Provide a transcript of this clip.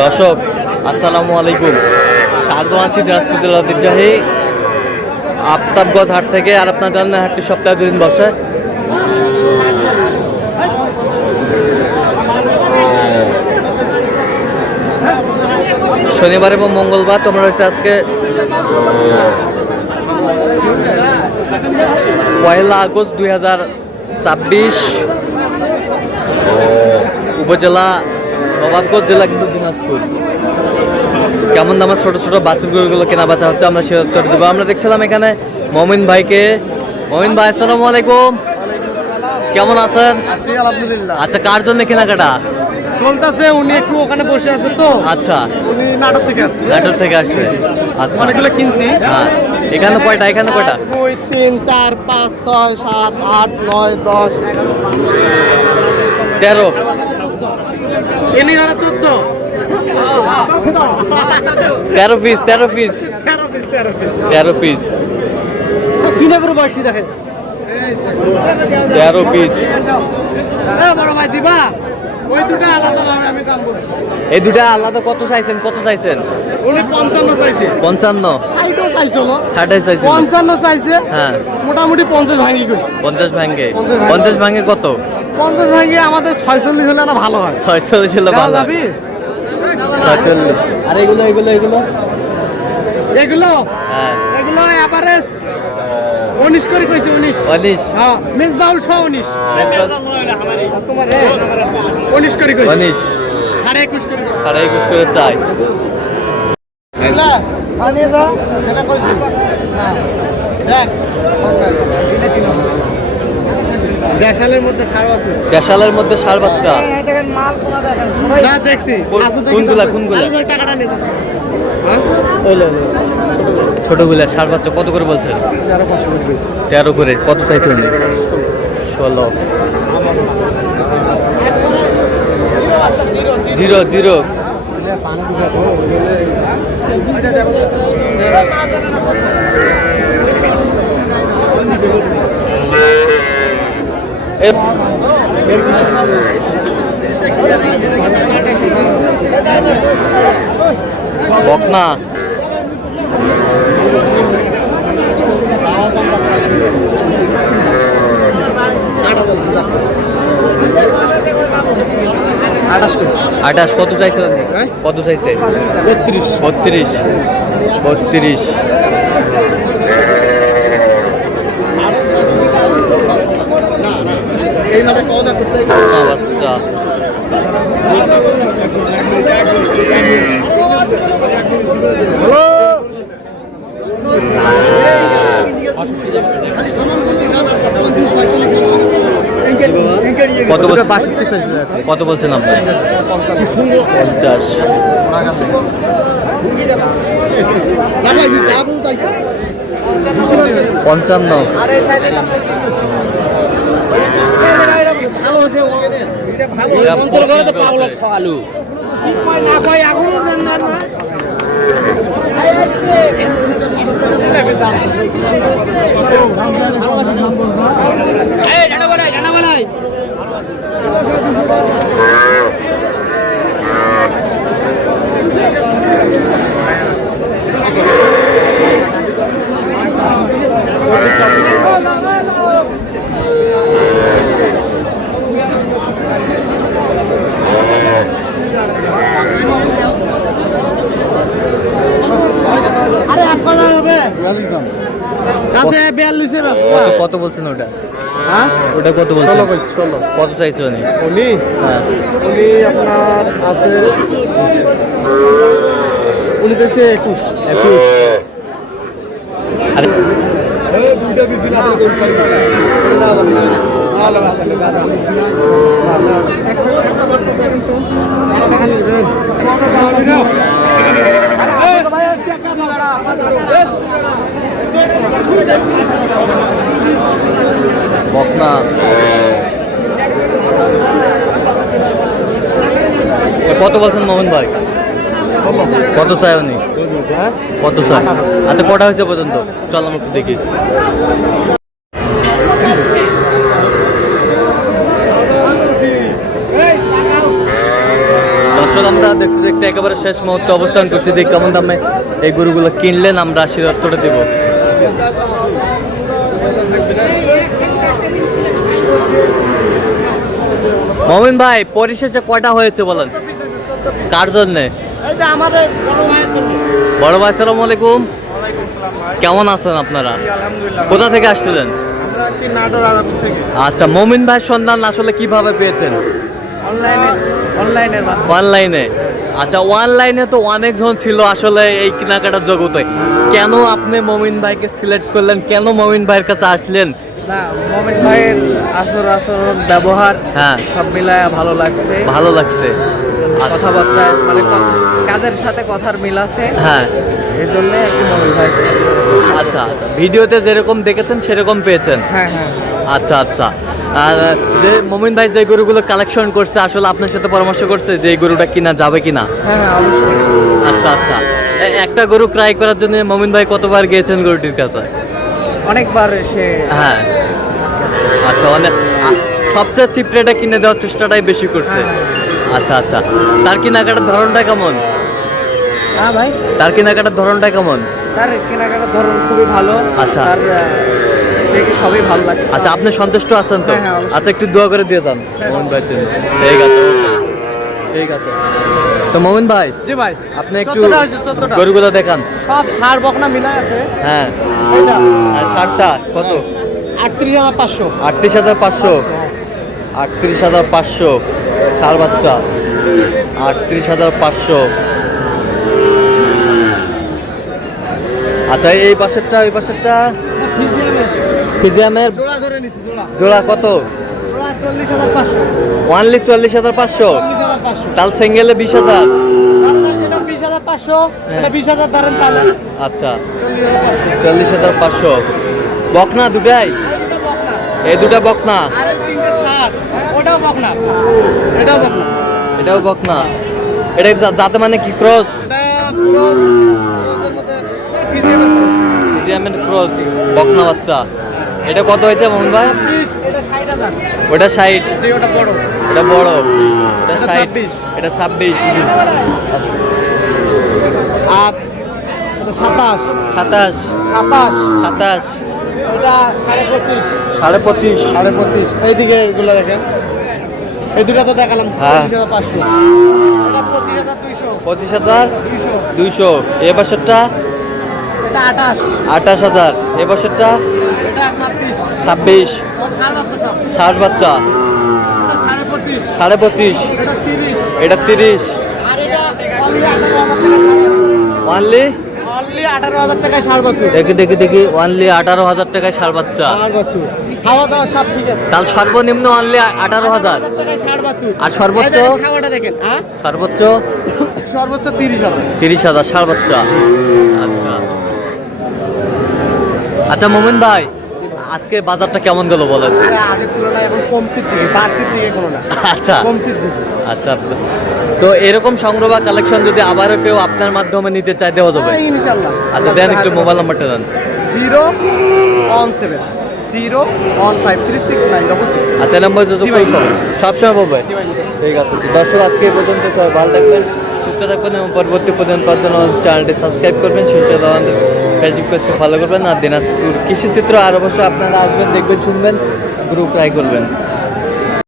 দর্শক আসসালামু আলাইকুম, স্বাগত আছি দিনাজপুর জেলার ঐতিহ্যবাহী আফতাবগঞ্জ হাট থেকে। আর আপনার জানেন হাটটি সপ্তাহে 2 দিন বসে। শনিবার এবং মঙ্গলবার তোমরা রয়েছে আজকে 1 আগস্ট 2026, উপজেলা নবাবগঞ্জ জেলা কিন্তু দিনাজপুর। কেমন দামের ছোট ছোট বাছুর গরুগুলো কেনা বেচা হচ্ছে আমরা সে উত্তর দেবো। আমরা দেখছিলাম এখানে মমিন ভাইকে। মমিন ভাই আসসালামু আলাইকুম, কেমন আছেন? আলহামদুলিল্লাহ। আচ্ছা, কার জন্য কেনাকাটা চলতেছে? উনি একটু ওখানে বসে আছে তো। আচ্ছা, উনি নাটোর থেকে আসছে। নাটোর থেকে আসছে। আচ্ছা, অনেকগুলো কিনছি। হ্যাঁ, এখানে কয়টা? 2 3 4 5 6 7 8 9 10 13 এনি ধরা 14 পিস 13 পিস 13 পিস কিনে করে বসছি দেখেন। 13 পিস। বড় ভাই দিবা ওই দুটো আলাদা ভাবে আমি দাম বলছি। এই দুটা আলাদা কত চাইছেন? কত চাইছেন? উনি 55 চাইছে। 55 60ও চাইছিল। 60 চাইছেন? 55 চাইছে। হ্যাঁ, মোটামুটি 50 ভাঙি কইছে। 50 ভাঙে। 50 ভাঙে কত? 50 ভাঙি আমাদের 46 হলে না ভালো হয়। 46 ছিল ভালো। যাবি 46। আর এগুলো এগুলো এগুলো এগুলো হ্যাঁ, এগুলো এভারেজ 19 করে কইছে। 19 হ্যাঁ, মেজবাউল সহ 19 তোমার 19 করে কইছে। 19 21.5 করে 21.5 করে চাই। এগুলা আনে যা এটা কইছি না দেখ দিলে দিন দেশালের মধ্যে সার আছে। দেশালের মধ্যে ষাঁড় বাচ্চা। এই দেখেন মাল কোনা দেখেন না দেখছি। কোনগুলা কোনগুলা? টাকাটা নিয়ে যাচ্ছে। হ্যাঁ ওইলো ছোটগুলা ষাঁড় বাচ্চা কত করে বলছেন? 13 করে। কত চাইছেন উনি? 16। 0 বকনা। আটাশ। কত চাইছে? কত চাইছে? 32। বাচ্চা কত বলছেন আপনি? 50। 55। কত বলছেন ওটা? হ্যাঁ ওটা কত বলছেন? 16। কত চাইছে উনি? হ্যাঁ, উনি আপনার আছে উনি চাইছে 21। আরে দুইটা বিজি না হলে কোন সাইড না ভালো আসলে দাদা একটা বাচ্চা দেখেন তো টাকা নেবেন বকনা। কত বলছেন মোহন ভাই? কত চাই উনি? কত চাই? আচ্ছা, কটা হয়েছে পর্যন্ত? চল একটু দেখি। দর্শক আমরা দেখতে দেখতে একেবারে শেষ মুহূর্তে অবস্থান করছি, দেখি কেমন দামে এই গরুগুলো কিনলেন আমরা আশীর্বাদটা দেবো। মমিন ভাই পরিশেষে কয়টা হয়েছে বলেন? কার জন্যে? বড় ভাই আসসালামু আলাইকুম, কেমন আছেন আপনারা? কোথা থেকে আসছিলেন? আচ্ছা, মমিন ভাইয়ের সন্ধান আসলে কিভাবে পেয়েছেন? অনলাইনে। আচ্ছা, অনলাইনে তো অনেকজন ছিল আসলে এই কেনাকাটার জগতে, কেন আপনি মমিন ভাইকে সিলেক্ট করলেন, কেন মমিন ভাইয়ের কাছে আসলেন? না, মমিন ভাইয়ের আচরণ ব্যবহার হ্যাঁ সব মিলায় ভালো লাগছে। কথাবার্তা মানে কাদের সাথে কথার মিল আছে, হ্যাঁ এই জন্য আর কি মমিন ভাই। আচ্ছা আচ্ছা, ভিডিওতে যেরকম দেখেছেন সেরকম পেয়েছেন? হ্যাঁ হ্যাঁ। আচ্ছা আচ্ছা, আর যে মমিন ভাই যে গরুগুলো কালেকশন করছে আসলে আপনার সাথে পরামর্শ করছে যে এই গরুটা কিনা যাবে কিনা? হ্যাঁ হ্যাঁ, অবশ্যই। আচ্ছা আচ্ছা, একটা গরু ক্রয় করার জন্য মমিন ভাই কতবার গিয়েছেন গরুটির কাছে? অনেকবার এসে। হ্যাঁ আচ্ছা, সবচেয়ে চিপ রেটে কিনে দেওয়ার চেষ্টাটাই বেশি করছে। আচ্ছা আচ্ছা, তার কেনাকাটার ধরনটা কেমন? হ্যাঁ ভাই, তার কেনাকাটার ধরনটা কেমন? তার কেনাকাটার ধরন খুবই ভালো। আচ্ছা। তার দেখে সবই ভালো লাগছে। আচ্ছা, আপনি সন্তুষ্ট আছেন তো? হ্যাঁ, হ্যাঁ, অবশ্যই। আচ্ছা, একটু দোয়া করে দিয়ে যান মোহন ভাইয়ের জন্য। ঠিক আছে, ঠিক আছে। তো মোহন ভাই, জি ভাই, আপনি একটু 14টা হয়েছে, 14টা। গরুগুলো দেখান। সব সার বকনা মিলাই আছে। হ্যাঁ, এইটা আর ষাটটা কত? 38,500। 38,500। 38,500 ষাট বাচ্চা। 38,500। আচ্ছা, এই পাশেরটা ওই পাশেরটা ফিজিয়ামের জোড়া ধরে নিছি, জোড়া কত? জোড়া 40,500। ওয়ানলি 40,500। 40,500। তাল সিঙ্গেলে 20,000। এটা 20,500, এটা 20,000 ধরেন তাহলে। আচ্ছা, 40,500। 40,500। বকনা দুটাই? এটা বকনা। এই দুটা বকনা? আর এই তিনটে ষাট। ওটাও বকনা। এটাও বকনা। এটাও বকনা। এটা যাতে মানে কি ক্রস? এটা ক্রসের মধ্যে ফিজিয়ামের ক্রস বকনা বাচ্চা। এটা কত হয়েছে মোহন ভাই? 20, এটা 60,000। ওটা 60। জি, ওটা বড়। এটা বড়, এটা এটা 60, 26। এটা 26। আর এটা 27। 27, 27, এটা 25.5। 25.5। 25.5। এইদিকে এগুলো দেখেন, এই দুটো তো দেখালাম। হ্যাঁ। 25,500। এটা 25,200। 25,200। এ বছরটা এটা 28। 28,000। এ বছরটা এটা 26। 26। ষাট বাচ্চা সব। ষাট বাচ্চা। এটা 25.5। 25.5। এটা 30। এটা 30। আর এটা only 18,000 টাকায় ষাট বছর। দেখি দেখি দেখি, অনলি 18,000 টাকায় ষাট বাচ্চা। ষাট বছর। খাওয়া দাওয়া সব ঠিক আছে। তাহলে সর্বনিম্ন অনলি 18,000। টাকায় ষাট বছর। আর সর্বোচ্চ? এই দেখেন, খাওয়াটা দেখেন। হ্যাঁ, সর্বোচ্চ সর্বোচ্চ 30,000। 30,000 ষাট বাচ্চা। আচ্ছা আচ্ছা, মোমিন ভাই আজকে বাজারটা কেমন গেল বলেন? আগের তুলনায় এখন কমতির দিকে, বাড়তির দিকে কোনো না, আচ্ছা কমতির দিকে। আচ্ছা, তো এরকম সংগ্রহ বা কালেকশন যদি আবারও কেউ আপনার মাধ্যমে নিতে চাই দেওয়া যাবে? হ্যাঁ, ইনশাল্লাহ। আচ্ছা, দেন একটু মোবাইল নাম্বারটা দেন। 017 0153696। আচ্ছা, নাম্বার যোগাযোগ ভাই। করুন, সবসময় বলবে। জি ভাই। ঠিক আছে, তো দর্শক আজকে এই পর্যন্ত, সবাই ভালো থাকবেন, সুস্থ থাকবেন এবং পরবর্তী পর্যন্ত পাওয়ার জন্য চ্যানেলটি সাবস্ক্রাইব করবেন, সেই সাথে আমাদের ফেসবুক পেজটি ফলো করবেন। আর দিনাজপুর কৃষিচিত্র আর অবশ্যই আপনারা আসবেন, দেখবেন, শুনবেন, গ্রুপ ট্রাই করবেন।